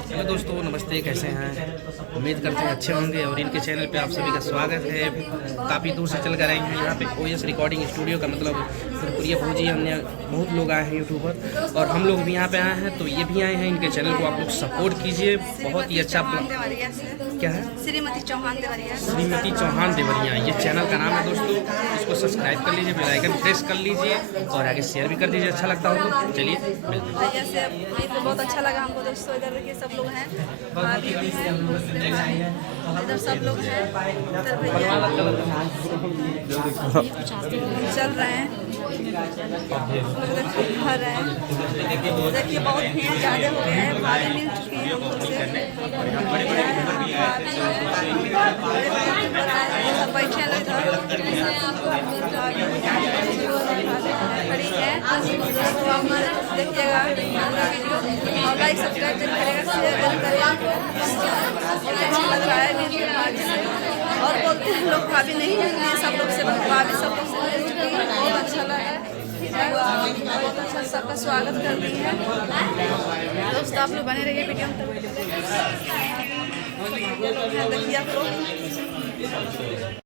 Hello दोस्तों, नमस्ते। कैसे हैं? उम्मीद करते हैं अच्छे होंगे। और इनके चैनल पे आप सभी का स्वागत है। काफ़ी दूर से चल कर आए हैं यहाँ पे OS रिकॉर्डिंग स्टूडियो का मतलब भोजपुरी फौजी, अन्य बहुत लोग आए हैं यूट्यूबर, और हम लोग भी यहाँ पे आए हैं। तो ये भी आए हैं। इनके चैनल को आप लोग सपोर्ट कीजिए। बहुत ही अच्छा क्या है, श्रीमती चौहान देवरिया। श्रीमती चौहान देवरिया ये चैनल का नाम है दोस्तों। इसको सब्सक्राइब कर लीजिए, बेल आइकन प्रेस कर लीजिए और आगे शेयर भी कर दीजिए। अच्छा लगता हो तो चलिए मिलते हैं। भैया से मिल के बहुत अच्छा लगा हमको दोस्तों। इधर देखिए सब लोग हैं, भाभी भी हैं, इधर सब लोग हैं। इधर भैया चल रहे हैं, भर रहे हैं। देखिए बहुत भीड़ ज़्यादा हो गया है। भाभी मिल चुकी हैं हम लोग से। सब बैठे हैं खड़ी है। देखिएगा और लाइक सब्सक्राइब करिएगा, शेयर करिएगा। अच्छा लग रहा है मिल के भाभी से। और बोलते हैं लोग भाभी नहीं मिलती, सब लोग से भाभी सब लोग से मिल चुकी है। बहुत अच्छा लगा, बहुत अच्छा सबका स्वागत कर दी है दोस्त। आप लोग बने रहिए वीडियो में। देखिए आप लोग